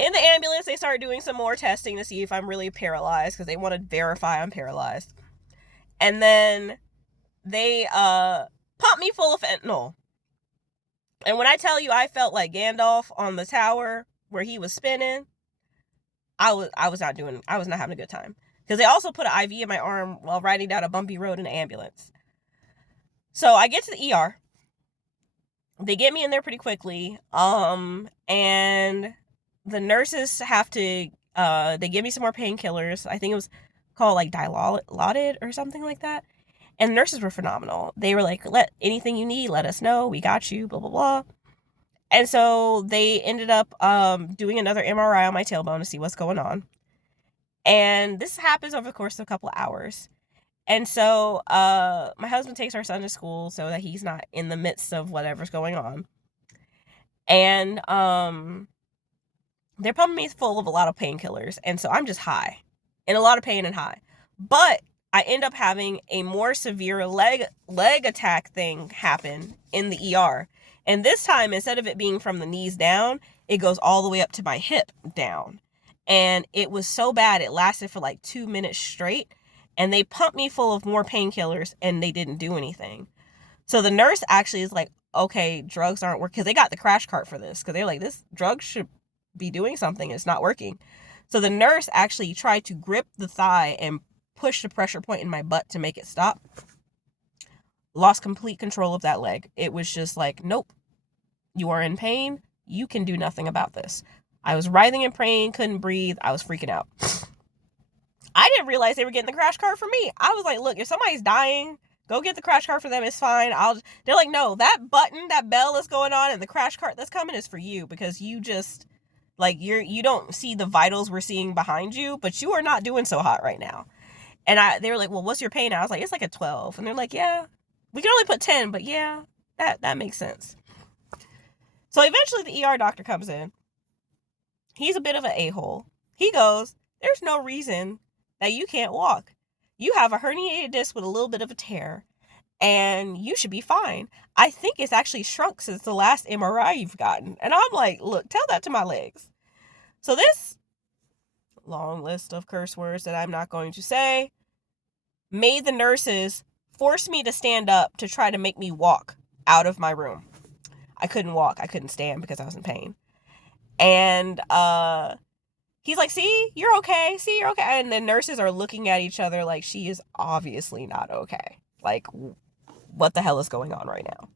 In the ambulance, they start doing some more testing to see if I'm really paralyzed because they want to verify I'm paralyzed. And then they pump me full of fentanyl. And when I tell you I felt like Gandalf on the tower where he was spinning, I was not having a good time. Because they also put an IV in my arm while riding down a bumpy road in an ambulance. So I get to the ER. They get me in there pretty quickly. And the nurses have to they give me some more painkillers. I think it was called like Dilaudid or something like that. And the nurses were phenomenal. They were like, let anything you need, let us know. We got you, blah, blah, blah. And so they ended up doing another MRI on my tailbone to see what's going on. And this happens over the course of a couple of hours. And so my husband takes our son to school so that he's not in the midst of whatever's going on. And they're pumping me full of a lot of painkillers. And so I'm just high, in a lot of pain and high. But I end up having a more severe leg attack thing happen in the ER. And this time, instead of it being from the knees down, it goes all the way up to my hip down. And it was so bad, it lasted for like 2 minutes straight. And they pumped me full of more painkillers and they didn't do anything. So the nurse actually is like, okay, drugs aren't working. Because they got the crash cart for this. Because they're like, this drug should be doing something. It's not working. So the nurse actually tried to grip the thigh and push the pressure point in my butt to make it stop. Lost complete control of that leg. It was just like, nope, you are in pain. You can do nothing about this. I was writhing in pain, couldn't breathe. I was freaking out. I didn't realize they were getting the crash cart for me. I was like, look, if somebody's dying, go get the crash cart for them. It's fine. They're like, no, that button, that bell is going on and the crash cart that's coming is for you because you just, like, you don't see the vitals we're seeing behind you, but you are not doing so hot right now. And they were like, well, what's your pain? I was like, it's like a 12. And they're like, yeah, we can only put 10, but yeah, that makes sense. So eventually the ER doctor comes in. He's a bit of an a-hole. He goes, there's no reason that you can't walk. You have a herniated disc with a little bit of a tear, and you should be fine. I think it's actually shrunk since the last MRI you've gotten. And I'm like, look, tell that to my legs. So this long list of curse words that I'm not going to say made the nurses force me to stand up to try to make me walk out of my room. I couldn't walk. I couldn't stand because I was in pain. And he's like, see, you're okay. See, you're okay. And the nurses are looking at each other like she is obviously not okay. Like, what the hell is going on right now?